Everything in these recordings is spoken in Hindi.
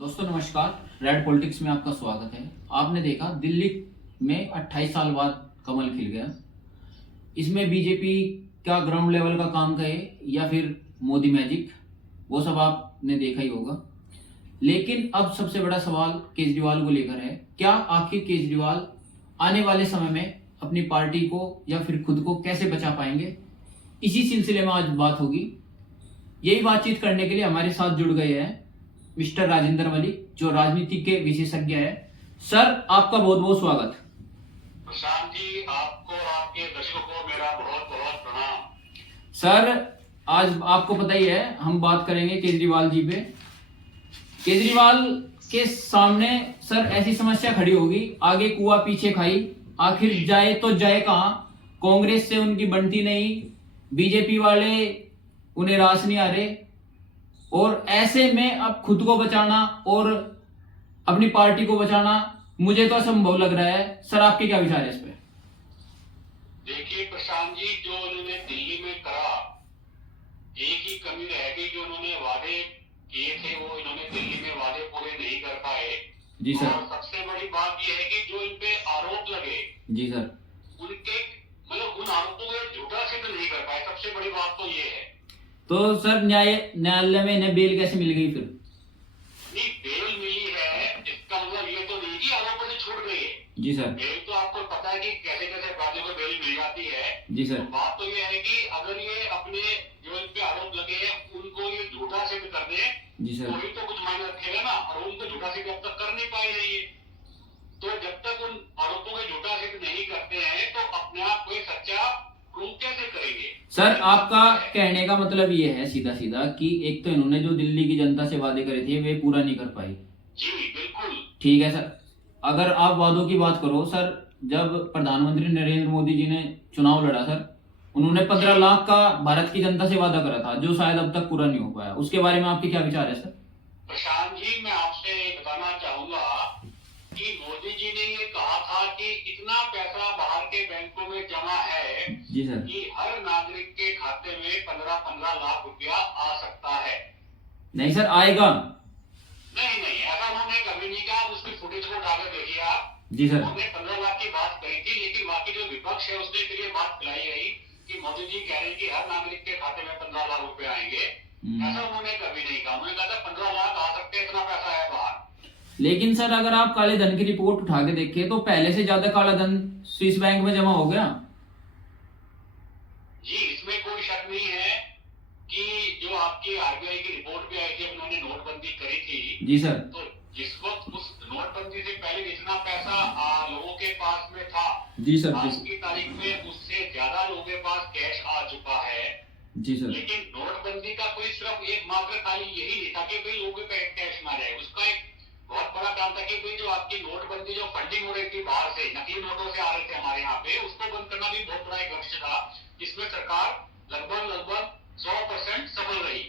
दोस्तों नमस्कार। रेड पॉलिटिक्स में आपका स्वागत है। आपने देखा दिल्ली में 28 साल बाद कमल खिल गया। इसमें बीजेपी का ग्राउंड लेवल का काम कहे या फिर मोदी मैजिक, वो सब आपने देखा ही होगा। लेकिन अब सबसे बड़ा सवाल केजरीवाल को लेकर है। क्या आखिर केजरीवाल आने वाले समय में अपनी पार्टी को या फिर खुद को कैसे बचा पाएंगे? इसी सिलसिले में आज बात होगी। यही बातचीत करने के लिए हमारे साथ जुड़ गए हैं मिस्टर राजेंद्र मलिक, जो राजनीति के विशेषज्ञ है। सर, आपका बहुत बहुत स्वागत। प्रशांत जी, आपको और आपके दर्शकों को मेरा बहुत बहुत प्रणाम। सर, आज आपको पता ही है हम बात करेंगे केजरीवाल जी पे। केजरीवाल के सामने सर ऐसी समस्या खड़ी होगी, आगे कुआ पीछे खाई, आखिर जाए तो जाए कहां? कांग्रेस से उनकी बनती नहीं, बीजेपी वाले उन्हें रास नहीं आ रहे, और ऐसे में अब खुद को बचाना और अपनी पार्टी को बचाना मुझे तो असंभव लग रहा है। सर, आपके क्या विचार है इस पे? देखिए प्रशांत जी, जो उन्होंने दिल्ली में करा, एक ही कमी रह गई। जो उन्होंने वादे किए थे वो इन्होंने दिल्ली में वादे पूरे नहीं कर पाए। जी सर। और सबसे बड़ी बात यह है कि जो इन पे आरोप लगे, जी सर। उनके उन आरोपों को झूठा सिद्ध नहीं कर पाए। सबसे बड़ी बात तो ये है। तो सर न्यायालय में इन्हें बेल कैसे मिल गई फिर? नहीं, बेल मिली है इसका मतलब ये तो नहीं कि आरोपों से छूट गई है। जी सर। बेल तो आपको पता है कि कैसे कैसे अपराधियों को बेल मिल जाती है। जी सर। तो बात तो ये है कि अगर ये अपने जो इन पे आरोप लगे हैं उनको ये झूठा सिद्ध कर दे, जी सर। तो ही तो कुछ मायने रखेगा ना। और उनको झूठा सिद्ध अब तक कर नहीं पाए हैं ये। तो जब तक उन आरोपों को झूठा सिद्ध नहीं करते हैं तो अपने आप को सच्चा प्रूव कैसे करेंगे? सर, आपका कहने का मतलब ये है सीधा सीधा कि एक तो इन्होंने जो दिल्ली की जनता से वादे करे थे वे पूरा नहीं कर पाई। जी बिल्कुल। ठीक है सर। अगर आप वादों की बात करो सर, जब प्रधानमंत्री नरेंद्र मोदी जी ने चुनाव लड़ा सर, उन्होंने 15 लाख का भारत की जनता से वादा करा था, जो शायद अब तक पूरा नहीं हो पाया। उसके बारे में आपके क्या विचार है सर? प्रशांत जी, मैं आपसे बताना चाहूंगा कि मोदी जी ने ये कहा था कि इतना पैसा बाहर के बैंकों में जमा है जी सर। कि हर नागरिक के खाते में 15-15 लाख रुपया आ सकता है। नहीं सर, आएगा। नहीं नहीं, ऐसा उन्होंने कभी नहीं कहा। उसकी फुटेज को उठा कर देखिए आप। जी सर। उन्होंने 15 लाख की बात कही थी, लेकिन बाकी जो विपक्ष है उसने फिर ये बात फैलाई गई कि मोदी जी कह रहे हैं कि हर नागरिक के खाते में 15 लाख रुपए आएंगे। ऐसा उन्होंने कभी नहीं कहा। उन्होंने कहा था 15 लाख आ सकते हैं, इतना पैसा है बाहर। लेकिन सर, अगर आप काले धन की रिपोर्ट उठा के देखें तो पहले से ज्यादा काला धन स्विस बैंक में जमा हो गया। जी, इसमें कोई शक नहीं है कि जो आपकी आरबीआई की रिपोर्ट भी आई थी, उन्होंने नोटबंदी करी थी। जी सर। तो जिस वक्त उस नोटबंदी से पहले जितना पैसा लोगों के पास में था, जी सर। आज की तारीख में उससे ज्यादा लोगों के पास कैश आ चुका है। जी सर। लेकिन नोटबंदी का कोई सिर्फ एकमात्र खाली यही नहीं था कि भाई लोगों के कैश ना जाए। उसका एक बहुत बड़ा काम था कि भाई जो आपकी नोटबंदी, जो फंडिंग हो रही थी बाहर से, नकली नोटों से आ रहे थे हमारे यहाँ पे, उसको बंद करना भी बहुत बड़ा एक लक्ष्य था, जिसमें सरकार लगभग 100% सफल रही।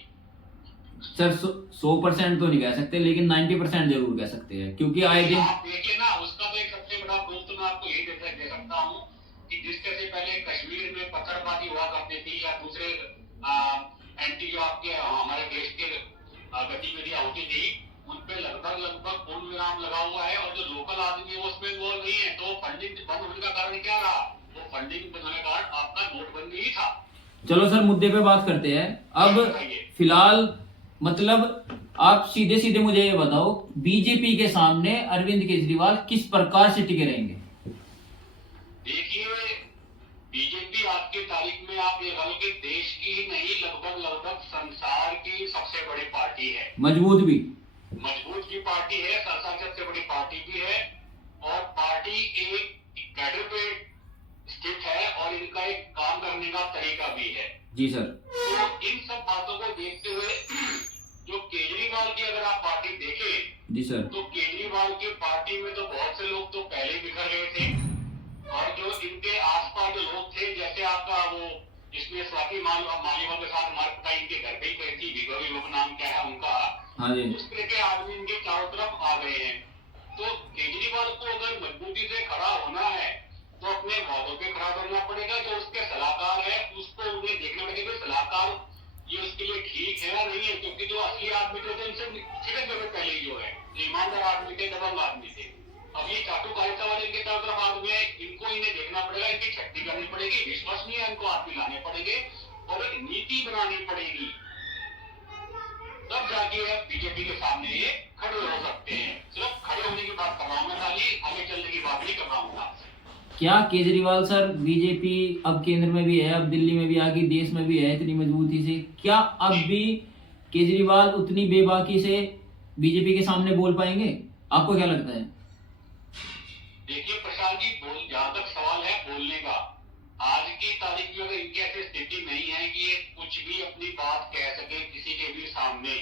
सर 100% तो नहीं कह सकते, लेकिन 90% जरूर कह सकते हैं, क्योंकि आए दिन आप देखिए ना, उसका तो एक सबसे बड़ा प्रूफ तो मैं आपको यही दे सकता हूँ कि जिस तरह से पहले कश्मीर में पत्थरबाजी हुआ करती थी या दूसरे एंटी जो आपके हमारे देश के गतिविधियां होती थी, उन पे लगभग पूर्ण विराम लगा हुआ है। और जो लोकल आदमी है उसमें इन्वॉल्व नहीं है। तो फंडिंग बंद होने का कारण क्या रहा? वो फंडिंग बंद होने का कारण आपका नोटबंदी ही था। चलो सर, मुद्दे पे बात करते हैं। अब फिलहाल मतलब आप सीधे सीधे मुझे ये बताओ, बीजेपी के सामने अरविंद केजरीवाल किस प्रकार से टिके रहेंगे? देखिए, बीजेपी आज की तारीख में आप ये कहो कि देश की ही नहीं, लगभग संसार की सबसे बड़ी पार्टी है। मजबूत की पार्टी है, संसार की सबसे बड़ी पार्टी भी है। और पार्टी एक कैडर पे स्थित है और इनका एक काम करने का तरीका भी है। जी सर। तो इन सब बातों को देखते हुए जो केजरीवाल की अगर आप पार्टी देखें, जी सर, तो केजरीवाल की पार्टी में तो बहुत से लोग तो पहले ही बिखर गए थे। और जो इनके आसपास जो लोग थे, जैसे आपका वो जिसमें स्वाति मालीवाल के साथ मारपीटाई इनके घर पे ही करी थी, विभव नाम क्या है उनका, हाँ जी, उस तरह के आदमी इनके चारों तरफ आ गए हैं। तो केजरीवाल को अगर मजबूती से खड़ा होना है तो अपने वादों पे खड़ा करना पड़ेगा। जो उसके सलाहकार है उसको उन्हें देखना पड़ेगा कि सलाहकार ये उसके लिए ठीक है या नहीं है, क्योंकि जो असली आदमी थे उनसे छिड़क गए पहले ही जो है। ईमानदार आदमी थे, दबंग आदमी थे। अब ये चाटुकारिता वाले इनके चारों तरफ आदमी है, इनको इन्हें देखना पड़ेगा, इनकी छट्टी करनी पड़ेगी, विश्वसनीय इनको आदमी लाने पड़ेंगे और एक नीति बनानी पड़ेगी, तब जाके बीजेपी के सामने ये खड़े हो सकते हैं। सिर्फ खड़े होने की बात कर रहा हूँ मैं, खाली आगे चलने की बात नहीं कर रहा हूँ आपसे। क्या केजरीवाल सर, बीजेपी अब केंद्र में भी है, अब दिल्ली में भी आ गई, देश में भी है इतनी मजबूती से, क्या अब भी केजरीवाल उतनी बेबाकी से बीजेपी के सामने बोल पाएंगे? आपको क्या लगता है? देखिए प्रशांत जी, जहां तक सवाल है बोलने का, आज की तारीख में अगर इनकी ऐसी स्थिति नहीं है कि ये कुछ भी अपनी बात कह सके किसी के भी सामने,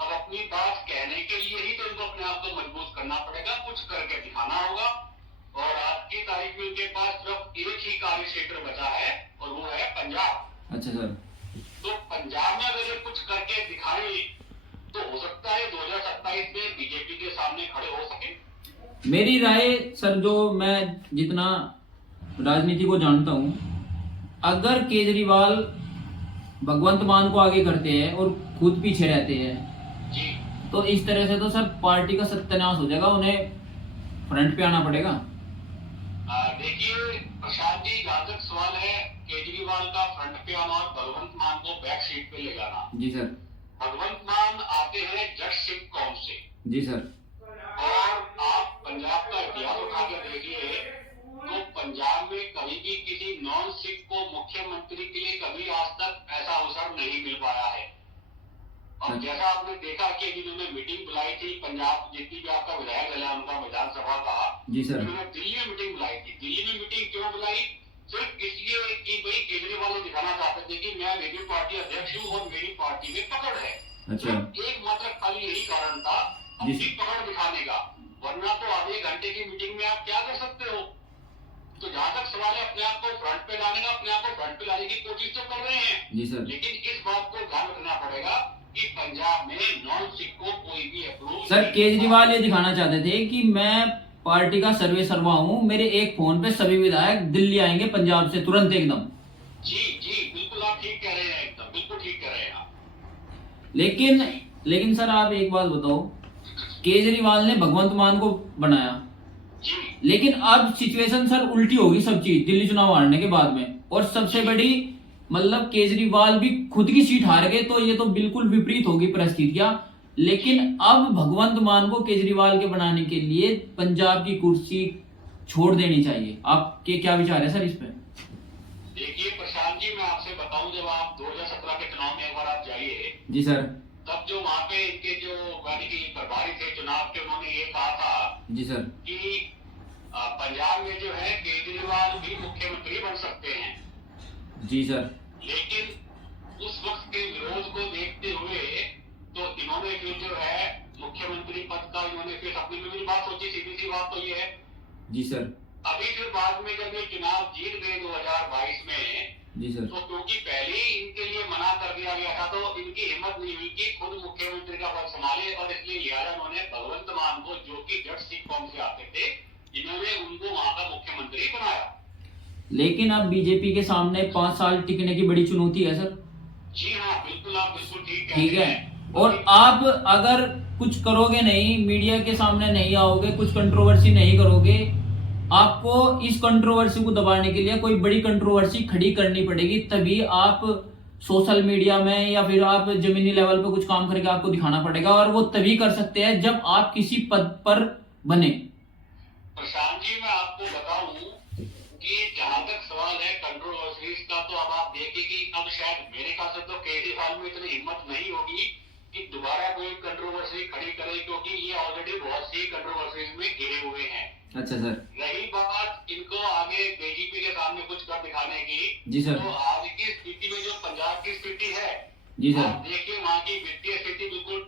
अब अपनी बात कहने के लिए ही तो इनको अपने आप को मजबूत करना पड़ेगा, कुछ करके दिखाना होगा। और आज की तारीख में इनके पास सिर्फ एक ही कार्य क्षेत्र बचा है और वो है पंजाब। अच्छा सर, तो पंजाब में अगर ये कुछ करके दिखाए तो हो सकता है 2027 में बीजेपी के सामने खड़े हो सके। मेरी राय सर, जो मैं जितना राजनीति को जानता हूँ, अगर केजरीवाल भगवंत मान को आगे करते हैं और खुद पीछे रहते हैं जी, तो इस तरह से तो सर पार्टी का सत्यानाश हो जाएगा, उन्हें फ्रंट पे आना पड़ेगा। देखिए प्रशांत जी, जहां तक सवाल है केजरीवाल का फ्रंट पे आना और भगवंत मान को बैक सीट पे ले जाना, जी सर। भगवंत मान आते हैं जट सिख कौम से, जी सर। और आप पंजाब का इतिहास उठा के देखिए तो पंजाब में कभी भी किसी नॉन सिख को मुख्यमंत्री के लिए कभी आज तक ऐसा अवसर नहीं मिल पाया है। और जैसा आपने देखा कि जिन्होंने मीटिंग बुलाई थी पंजाब, जितनी भी आपका विधायक दल है उनका विधानसभा का, जी सर। उन्होंने दिल्ली में मीटिंग बुलाई थी। दिल्ली में मीटिंग क्यों बुलाई? सिर्फ इसलिए कि भाई केजरीवाल दिखाना चाहते थे कि मैं मेरी पार्टी अध्यक्ष हूँ और मेरी पार्टी में पकड़ है। अच्छा। एक मात्र खाली यही कारण था अपनी पकड़ दिखाने का, वरना तो आधे घंटे की मीटिंग में आप क्या कर सकते हो। तो जहां तक सवाल है अपने आप को फ्रंट पे लाने का, अपने आप को फ्रंट पे लाने की कोशिश तो कर रहे हैं। जी सर। लेकिन इस बात को ध्यान रखना पड़ेगा कि पंजाब में नॉन सिख को कोई भी अप्रूव। सर केजरीवाल ये दिखाना चाहते थे कि मैं पार्टी का सर्वे सर्वा हूँ, मेरे एक फोन पे सभी विधायक दिल्ली आएंगे पंजाब से तुरंत एकदम। जी जी, बिल्कुल आप ठीक कह रहे हैं, एकदम बिल्कुल ठीक कह रहे हैं आप। लेकिन सर आप एक बात बताओ, केजरीवाल ने भगवंत मान को बनाया, लेकिन अब सिचुएशन सर उल्टी होगी सब चीज दिल्ली चुनाव हारने के बाद में, और सबसे बड़ी मतलब केजरीवाल भी खुद की सीट हार गए, तो ये तो बिल्कुल विपरीत होगी परिस्थितियां। लेकिन अब भगवंत मान को केजरीवाल के बनाने के लिए पंजाब की कुर्सी छोड़ देनी चाहिए। आपके क्या विचार है सर इस पे? देखिए प्रशांत जी, मैं आपसे बताऊं, जब आप 2017 के चुनाव में एक बार आप जाइए। जी सर। तब जो वहाँ पे इनके जो यानी कि प्रभारी थे चुनाव के, उन्होंने ये कहा था जी सर कि पंजाब में जो है केजरीवाल भी मुख्यमंत्री बन सकते हैं। जी सर। लेकिन उस वक्त के विरोध को देखते हुए तो इन्होंने फिर जो है मुख्यमंत्री पद का इन्होंने फिर अपनी में बात सोची। सीधी सी बात तो ये है। जी सर। अभी फिर बाद में जब ये चुनाव जीत गए 2022 में, जी सर, तो क्योंकि पहले ही इनके लिए मना कर दिया गया था, तो इनकी हिम्मत नहीं हुई कि खुद मुख्यमंत्री का पद संभाले, और इसलिए लिहाजा उन्होंने भगवंत मान को, जो कि जट सिख कौम से आते थे, इन्होंने उनको वहां का मुख्यमंत्री बनाया। लेकिन अब बीजेपी के सामने 5 साल टिकने की बड़ी चुनौती है सर। जी हाँ, बिल्कुल आप बिल्कुल ठीक ठीक है। और आप अगर कुछ करोगे नहीं, मीडिया के सामने नहीं आओगे, कुछ कंट्रोवर्सी नहीं करोगे, आपको इस कंट्रोवर्सी को दबाने के लिए कोई बड़ी कंट्रोवर्सी खड़ी करनी पड़ेगी, तभी आप सोशल मीडिया में या फिर आप जमीनी लेवल पे कुछ काम करके आपको दिखाना पड़ेगा, और वो तभी कर सकते हैं जब आप किसी पद पर बने। प्रशांत जी, मैं आपको बताऊं कि जहां तक सवाल है कंट्रोवर्सीज का, तो अब आप देखिए कि अब शायद मेरे ख्याल से तो केजरीवाल में इतनी हिम्मत नहीं होगी कि दोबारा कोई कंट्रोवर्सी खड़ी करे, क्योंकि ये ऑलरेडी बहुत सी कंट्रोवर्सीज में घिरे हुए हैं। अच्छा सर। रही बात इनको आगे बीजेपी के सामने कुछ कर दिखाने की, जी सर, तो आज की स्थिति में जो पंजाब की स्थिति है, जी सर, आप देखिए वहाँ की वित्तीय स्थिति बिल्कुल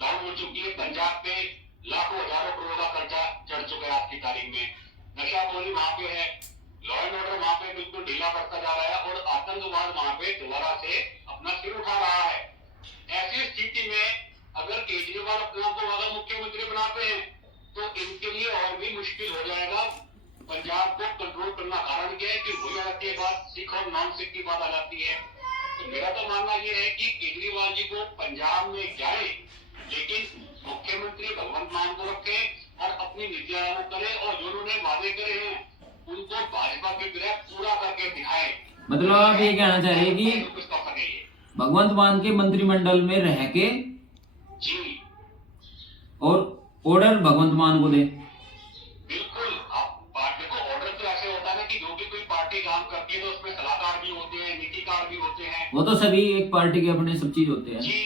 डाउन हो चुकी है। पंजाब पे लाखों हजारों करोड़ का कर्जा चढ़ चुका है आज की तारीख में। नशाखोरी वहाँ पे है, लॉ एंड ऑर्डर वहाँ पे बिल्कुल ढीला पड़ता जा रहा है, और आतंकवाद वहाँ पे दोबारा से अपना सिर उठा रहा है। ऐसी स्थिति में अगर केजरीवाल अपने आप को वाला मुख्यमंत्री बनाते हैं, तो इनके लिए और भी मुश्किल हो जाएगा पंजाब को कंट्रोल करना। कारण क्या है कि हो जाती है बात सिख और नॉन सिख की बात आ जाती है। तो मेरा तो मानना यह है कि केजरीवाल जी को पंजाब में जाए, लेकिन मुख्यमंत्री भगवंत मान को वो करे और जो उन्होंने वादे करे हैं उनको भाजपा की तरह पूरा करके दिखाए। मतलब आप ये कहना चाह रहे हैं कि कुछ कर सके ये। भगवंत मान के मंत्रिमंडल में रह के जी और ऑर्डर भगवंत मान को दे। बिल्कुल। आप पार्टी को ऑर्डर तो ऐसे होता है ना कि जो भी कोई पार्टी काम करती है तो उसमें सलाहकार भी होते हैं, नीतिकार भी होते हैं। वो तो सभी एक पार्टी के अपने सब चीज होते हैं। जी,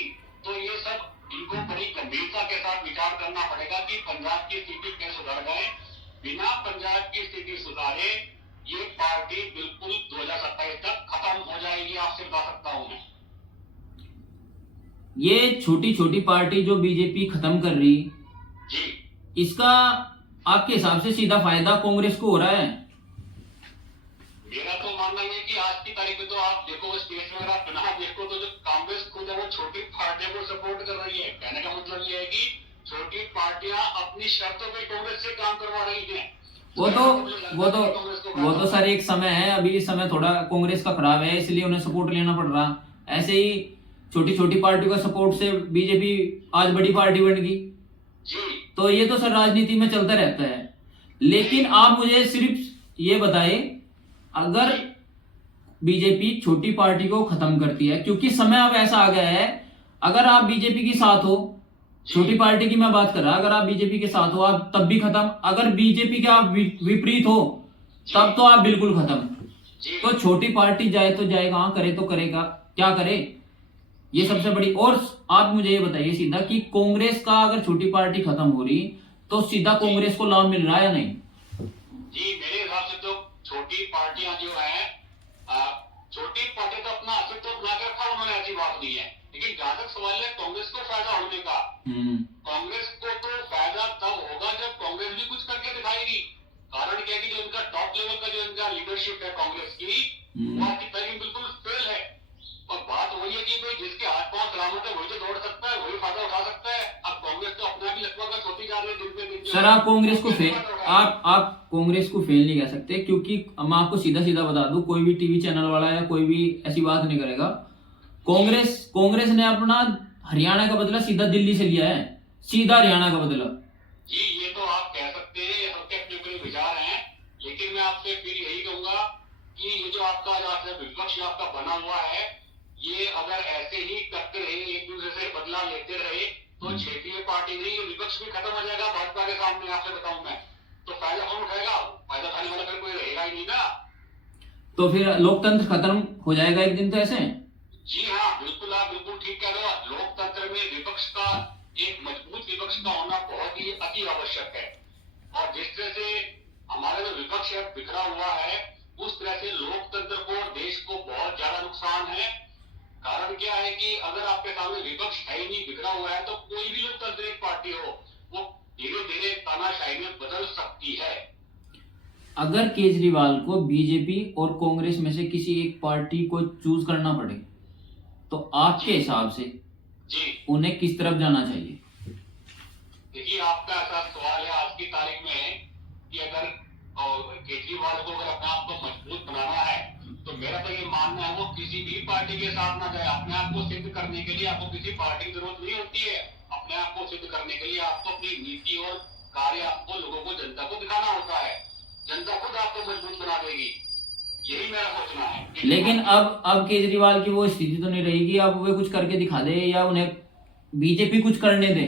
तो ये सब इनको बड़ी गंभीरता के साथ विचार करना पड़ेगा कि पंजाब की स्थिति कैसे सुधर जाए। बिना पंजाब की स्थिति सुधारे ये पार्टी बिल्कुल 2027 तक खत्म हो जाएगी, आपसे बता सकता हूं मैं। ये छोटी छोटी पार्टी जो बीजेपी खत्म कर रही, जी इसका आपके हिसाब से सीधा फायदा कांग्रेस को हो रहा है? मेरा तो मानना है कि आज की तारीख में तो आप देखो स्टेट वगैरह चुनाव देखो तो जो कांग्रेस खुद है वो छोटी पार्टियों को सपोर्ट कर रही है। कहने का मतलब ये है कि छोटी पार्टियां अपनी शर्तों पे कांग्रेस से काम करवा रही हैं। वो तो सर एक समय है, अभी इस समय थोड़ा कांग्रेस का खराब है इसलिए उन्हें सपोर्ट लेना पड़ रहा। ऐसे ही छोटी छोटी पार्टियों का सपोर्ट से बीजेपी आज बड़ी पार्टी बन गई। तो ये तो सर राजनीति में चलता रहता है। लेकिन आप मुझे सिर्फ ये बताइए, अगर बीजेपी छोटी पार्टी को खत्म करती है, क्योंकि समय अब ऐसा आ गया है, अगर आप बीजेपी के साथ हो, छोटी पार्टी की मैं बात कर रहा, अगर आप बीजेपी के साथ हो आप तब भी खत्म, अगर बीजेपी के आप विपरीत हो तब तो आप बिल्कुल खत्म। तो छोटी पार्टी जाए तो जाए, कहां करे तो करेगा, क्या करे, ये सबसे बड़ी। और आप मुझे ये बताइए सीधा कि कांग्रेस का अगर छोटी पार्टी खत्म हो रही तो सीधा कांग्रेस को लाभ मिल रहा है या नहीं? जी मेरे हिसाब से तो छोटी पार्टियां जो है, छोटी पार्टी तो अपना अस्तित्व बना के रखा, उन्होंने ऐसी बात नहीं है। लेकिन जहां तक सवाल है कांग्रेस को फायदा होने का, कांग्रेस को तो फायदा तब होगा जब कांग्रेस भी कुछ करके दिखाएगी। कारण क्या है कि जो इनका टॉप लेवल का जो इनका लीडरशिप है कांग्रेस की, वो आज की तारीख में बिल्कुल फेल है। और बात वही है कि भाई जिसके हाथ पांव सलामत है वही तो दौड़ सकता है, वही फायदा उठा सकता है। अब कांग्रेस तो अपना भी लगभग होती जा रही है दिन पे दिन। सर आप कांग्रेस को फेल, आप कांग्रेस को फेल नहीं कह सकते, क्योंकि मैं आपको सीधा सीधा बता दूं, कोई भी टीवी चैनल वाला या कोई भी ऐसी बात नहीं करेगा। कांग्रेस ने अपना हरियाणा का बदला सीधा दिल्ली से लिया है, सीधा हरियाणा का बदला। जी ये तो आप कह सकते हैं, सबके अपने अपने विचार हैं। लेकिन मैं आपसे फिर यही कहूंगा कि ये जो आपका जो विपक्ष आपका बना हुआ है, ये अगर ऐसे ही करते रहे, एक दूसरे से बदला लेते रहे, तो क्षेत्रीय पार्टी नहीं, ये विपक्ष भी खत्म हो जाएगा भाजपा के सामने। आपसे बताऊं मैं, तो फायदा कौन उठाएगा? फायदा उठाने वाला फिर कोई रहेगा ही नहीं ना। तो फिर लोकतंत्र खत्म हो जाएगा एक दिन तो ऐसे। जी हाँ बिल्कुल, आप बिल्कुल ठीक कह रहे हो। लोकतंत्र में विपक्ष का, एक मजबूत विपक्ष का होना बहुत ही अति आवश्यक है। और जिस तरह से हमारा जो विपक्ष है बिखरा हुआ है, उस तरह से लोकतंत्र को और देश को बहुत ज्यादा नुकसान है। कारण क्या है कि अगर आपके सामने विपक्ष है ही नहीं, बिखरा हुआ है, तो कोई भी लोकतांत्रिक पार्टी हो वो धीरे धीरे तानाशाही में बदल सकती है। अगर केजरीवाल को बीजेपी और कांग्रेस में से किसी एक पार्टी को चूज करना पड़े तो आपके हिसाब से जी उन्हें किस तरफ जाना चाहिए? देखिए आपका ऐसा सवाल है आज की तारीख में कि अगर केजरीवाल को अगर अपने आप को मजबूत बनाना है, तो मेरा तो ये मानना है वो किसी भी पार्टी के साथ ना जाए। अपने आप को सिद्ध करने के लिए आपको किसी पार्टी की जरूरत नहीं होती है। अपने आप को सिद्ध करने के लिए आपको अपनी नीति और कार्य आपको लोगों को, जनता को दिखाना होता है। जनता खुद आपको मजबूत बना देगी, यही मेरा सोचना है। लेकिन अब केजरीवाल की वो स्थिति तो नहीं रहेगी, अब वे कुछ करके दिखा दे या उन्हें बीजेपी कुछ करने दे।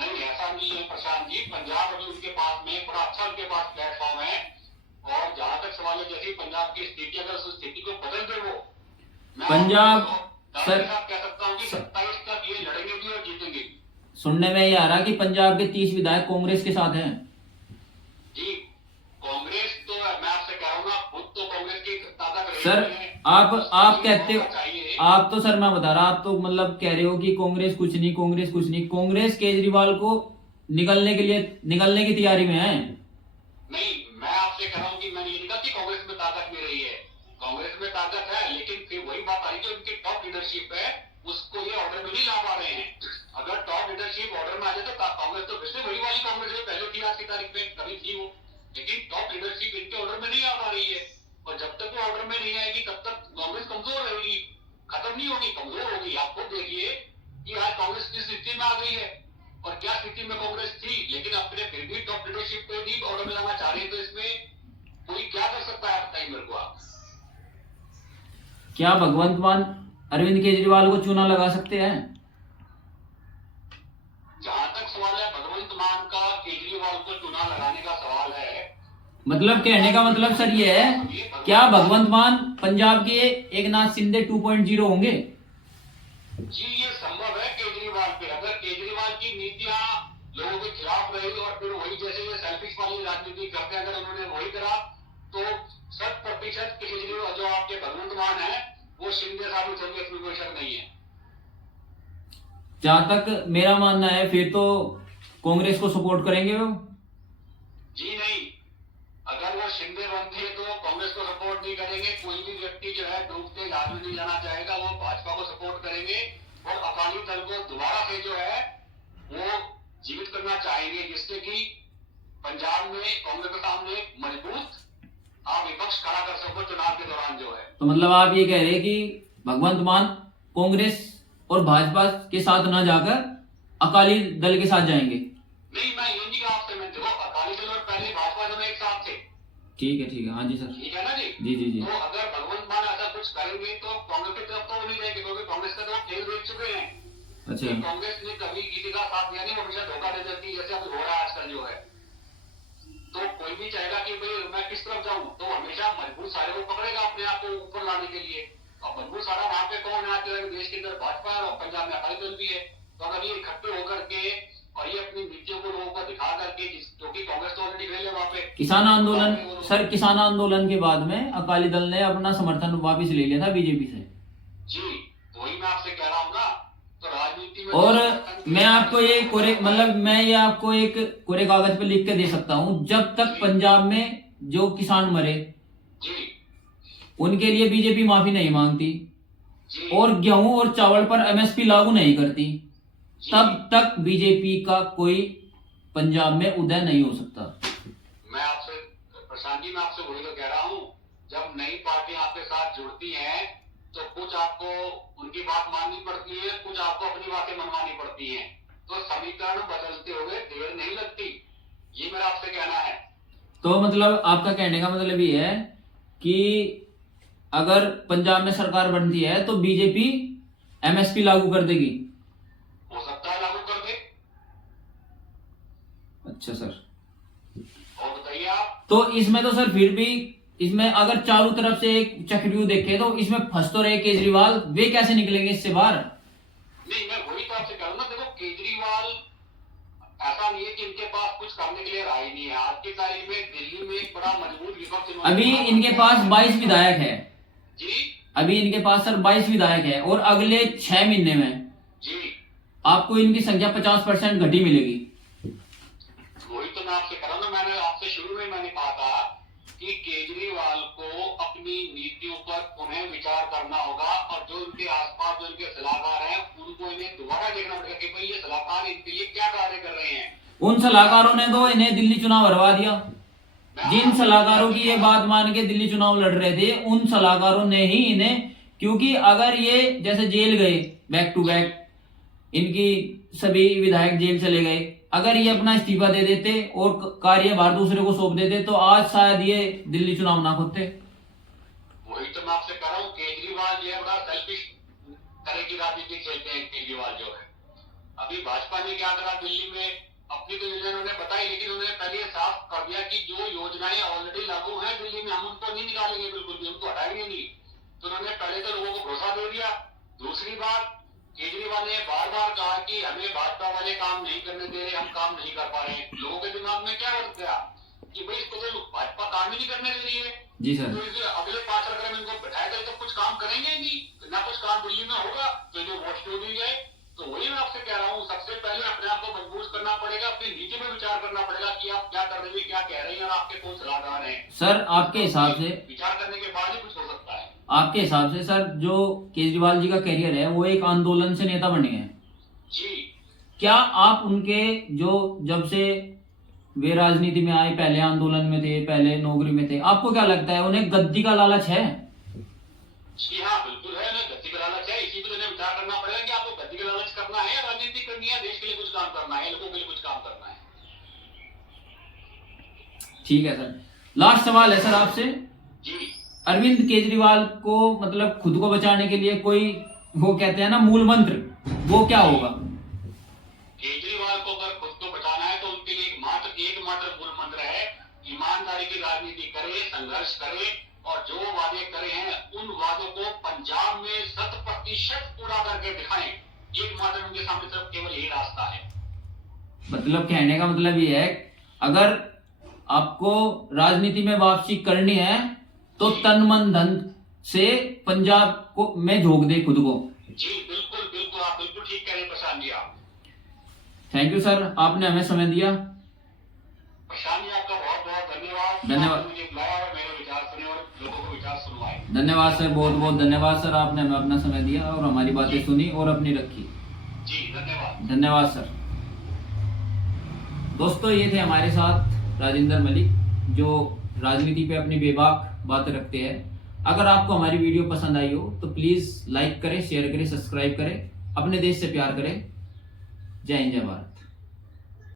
नहीं ऐसा नहीं है प्रशांत जी, पंजाब अभी उनके पास में बड़ा अच्छा उनके पास प्लेटफॉर्म है। और जहां तक सवाल है जैसे पंजाब की स्थिति, अगर उस स्थिति को बदल दे वो, पंजाब सर कह सकता हूँ कि 27 तक ये लड़ेंगे भी और जीतेंगे। सुनने में ये आ रहा कि पंजाब के 30 विधायक कांग्रेस के साथ हैं। जी कांग्रेस तो मैं आपसे कह रहा हूँ ना, खुद तो कांग्रेस की ताकत सर आप कहते हो, आप तो सर मैं बता रहा, आप तो मतलब कह रहे हो कि कांग्रेस कुछ नहीं, कांग्रेस कुछ नहीं। कांग्रेस केजरीवाल को निकलने की तैयारी में है। नहीं मैं आपसे कह रहा हूँ कि मैंने ये नहीं कहा कि कांग्रेस में ताकत नहीं रही है, कांग्रेस में ताकत है। लेकिन फिर वही बात आई जो उनकी टॉप लीडरशिप है उसको ये ऑर्डर में नहीं ला पा रहे हैं। अगर टॉप लीडरशिप ऑर्डर में आ जाए तो कांग्रेस तो वैसे वही वाली कांग्रेस जो पहले थी आज की तारीख में, कभी थी वो। लेकिन टॉप लीडरशिप इनके ऑर्डर में नहीं आ पा रही है, और जब तक वो ऑर्डर में नहीं आएगी तब तक कांग्रेस कमजोर रहेगी, खत्म नहीं होगी, कमजोर होगी। आप खुद देखिए कि आज कांग्रेस किस स्थिति में आ गई है और क्या स्थिति में कांग्रेस थी। लेकिन अपने फिर भी टॉप लीडरशिप लीडरशिप पे भी ऑर्डर लगाना चाह रहे हैं, तो इसमें कोई क्या कर सकता है, बताइए मेरे को आप। क्या भगवंत मान अरविंद केजरीवाल को चूना लगा सकते हैं? जहां तक सवाल है भगवंत मान का केजरीवाल को चुनाव लगाने का सवाल है, मतलब कहने का मतलब सर ये है, क्या भगवंत मान पंजाब के एक नाथ शिंदे 2.0 होंगे? जी ये संभव है केजरीवाल पे, अगर केजरीवाल की नीतियां लोगों के खिलाफ रही और फिर वही जैसे ये सेल्फिश वाली राजनीति करते हैं, अगर उन्होंने वही करा तो 100% केजरीवाल जो आपके भगवंत मान है वो शिंदे साबित होंगे, इसमें कोई शक नहीं है। जहां तक मेरा मानना है फिर तो कांग्रेस को सपोर्ट करेंगे वो। जी नहीं, अगर वो शिंदे बनते तो कांग्रेस को सपोर्ट नहीं करेंगे, कोई भी व्यक्ति जो है डूबते जहाज में नहीं जाना चाहेगा, वो भाजपा को सपोर्ट करेंगे और अकाली दल को दोबारा से जो है वो जीवित करना चाहेंगे, जिससे कि पंजाब में कांग्रेस के सामने मजबूत आप विपक्ष खड़ा कर सको चुनाव के दौरान जो है। तो मतलब आप ये कह रहे हैं कि भगवंत मान कांग्रेस और भाजपा के साथ ना जाकर अकाली दल के साथ जाएंगे? नहीं, मैं ये नहीं कहा आपसे, मैं देखो अकाली दल और पहले भाजपा दोनों एक साथ थे। ठीक है, हाँ जी सर। ठीक है ना जी। जी। तो अगर भगवंत मान ऐसा कुछ करेंगे तो कांग्रेस की तरफ तो वो नहीं जाएंगे, क्योंकि कांग्रेस का तो खेल देख चुके हैं। अच्छा। कांग्रेस ने कभी किसी का साथ दिया नहीं, वो हमेशा धोखा दे देती है, जैसे अभी हो रहा है आजकल जो है। तो कोई भी चाहेगा कि भाई मैं किस तरफ जाऊं, तो हमेशा मजबूत सारे को पकड़ेगा अपने आप को ऊपर लाने के लिए। और मजबूत सारा वहां पे कौन है आपके देश के अंदर? भाजपा है और पंजाब में अकाली दल भी है। तो अगर ये इकट्ठे होकर के और ये अपनी नीतियों को लोगों को दिखा करके, क्योंकि कांग्रेस तो ऑलरेडी फेल है वहां पे। किसान आंदोलन सर, किसान आंदोलन के बाद में अकाली दल ने अपना समर्थन वापस ले लिया था बीजेपी से। जी वही मैं आपसे कह रहा हूँ ना, तो राजनीति में और मैं आपको ये कोरे मतलब मैं ये आपको एक कोरे कागज पे लिख के दे सकता हूँ, जब तक पंजाब में जो किसान मरे जी उनके लिए बीजेपी माफी नहीं मांगती जी और गेहूं और चावल पर एमएसपी लागू नहीं करती, तब तक बीजेपी का कोई पंजाब में उदय नहीं हो सकता। मैं आपसे प्रशांत जी, मैं आपसे वही तो कह रहा हूँ, जब नई पार्टी आपके साथ जुड़ती हैं तो कुछ आपको उनकी बात माननी पड़ती है, कुछ आपको अपनी बातें मनवानी पड़ती हैं। तो समीकरण बदलते हुए देर नहीं लगती, ये मेरा आपसे कहना है। तो मतलब आपका कहने का मतलब ये है कि अगर पंजाब में सरकार बनती है तो बीजेपी एमएसपी लागू कर देगी? हो सकता है लागू कर दे। अच्छा सर, और बताइए आप। तो इसमें तो सर फिर भी इसमें अगर चारों तरफ से एक चक्रव्यूह देखे तो इसमें फंस तो रहे केजरीवाल, वे कैसे निकलेंगे इससे बाहर? नहीं, मैं वही तो आपसे कह रहा हूं ना, देखो केजरीवाल ऐसा नहीं है कि इनके पास कुछ करने के लिए राय नहीं है। आज की तारीख में दिल्ली में एक बड़ा मजबूत विपक्ष अभी इनके पास 22 विधायक है जी। अभी इनके पास सर 22 विधायक है और अगले 6 महीने में जी आपको इनकी संख्या 50% घटी मिलेगी। वही तो मैं आपसे कह रहा हूं ना, मैंने आपसे शुरू में मैंने कहा था कि केजरीवाल को अपनी नीतियों पर पुनः विचार करना होगा और जो उनके आसपास जो उनके सलाहकार हैं उनको इन्हें दोबारा देखना पड़ेगा कि भाई ये सलाहकार इनके लिए क्या कार्य कर रहे हैं। उन सलाहकारों ने तो इन्हें दिल्ली चुनाव हरवा दिया। जिन सलाहकारों की ये बात मान के दिल्ली चुनाव लड़ रहे थे उन सलाहकारों ने ही इन्हें, क्योंकि अगर ये जैसे जेल गए बैक टू बैक, इनकी सभी विधायक जेल चले गए, अगर ये अपना इस्तीफा दे देते और कार्यभार दूसरे को सौंप देते तो आज शायद ये दिल्ली चुनाव ना होते। वही तो मैं आपसे कह रहा हूँ, केजरीवाल जो है बड़ा सेल्फिश तरह की राजनीति खेलते हैं केजरीवाल जो है। अभी भाजपा ने क्या करा दिल्ली में, अपनी तो योजना उन्होंने बताई, लेकिन उन्होंने पहले साफ कर दिया कि जो योजनाएं ऑलरेडी लागू हैं दिल्ली में हम उनको नहीं निकालेंगे, बिल्कुल भी उनको हटाएंगे नहीं। तो उन्होंने पहले तो लोगों को भरोसा दे दिया। दूसरी बात, केजरीवाल ने बार बार कहा कि हमें भाजपा वाले काम नहीं करने दे रहे, हम काम नहीं कर पा रहे हैं। लोगों के दिमाग में क्या बन गया कि भाई इसको तो भाजपा काम ही नहीं करने दे रही है। जी सर। तो इसे अगले 5 साल अगर हम इनको बैठाया जाए तो कुछ काम करेंगे ही नहीं, ना कुछ काम दिल्ली में होगा, तो जो वोट चोरी है। तो वही मैं आपसे कह रहा हूँ, सबसे पहले अपने आप को मजबूत करना पड़ेगा, अपनी नीति में विचार करना पड़ेगा कि आप क्या कर रहे हैं, क्या कह रहे हैं और आपके कौन सलाहकार हैं। सर आपके हिसाब से विचार करने के बाद ही कुछ हो सकता है। आपके हिसाब से सर जो केजरीवाल जी का करियर है वो एक आंदोलन से नेता बने हैं जी। क्या आप उनके जो जब से वे राजनीति में आए, पहले आंदोलन में थे, पहले नौकरी में थे, आपको क्या लगता है उन्हें गद्दी का लालच है? जी हाँ, बिल्कुल है, उन्हें गद्दी का लालच है। इसी पर उन्हें विचार करना पड़ेगा कि आपको गद्दी का लालच करना है या राजनीति करनी है, देश के लिए कुछ काम करना है, लोगों के लिए कुछ काम करना है। ठीक है सर, लास्ट सवाल है सर आपसे। जी। अरविंद केजरीवाल को मतलब खुद को बचाने के लिए कोई वो कहते हैं ना मूल मंत्र, वो क्या होगा? केजरीवाल को अगर खुद को बचाना है तो उनके लिए एकमात्र मूल मंत्र है, ईमानदारी की राजनीति करे, संघर्ष करे और जो वादे करे हैं उन वादों को पंजाब में 100% पूरा करके दिखाएं। एकमात्र उनके सामने सिर्फ केवल यही रास्ता है। मतलब कहने का मतलब ये है, अगर आपको राजनीति में वापसी करनी है तो तन मन धन से पंजाब को में झोंक दे खुद को। जी बिल्कुल बिल्कुल, आप बिल्कुल ठीक कह रहे हैं प्रशांत जी। आप थैंक यू सर, आपने हमें समय दिया। प्रशांत जी आपका बहुत बहुत धन्यवाद। धन्यवाद। मुझे बुलाया और मेरे विचार सुने और लोगों को विचार सुनवाए। धन्यवाद सर, बहुत बहुत धन्यवाद सर, आपने हमें अपना समय दिया और हमारी बातें सुनी और अपनी रखी। जी धन्यवाद। धन्यवाद सर। दोस्तों ये थे हमारे साथ राजेंद्र मलिक, जो राजनीति पे अपनी बेबाक बातें रखते हैं। अगर आपको हमारी वीडियो पसंद आई हो तो प्लीज लाइक करें, शेयर करें, सब्सक्राइब करें, अपने देश से प्यार करें। जय हिंद, जय भारत।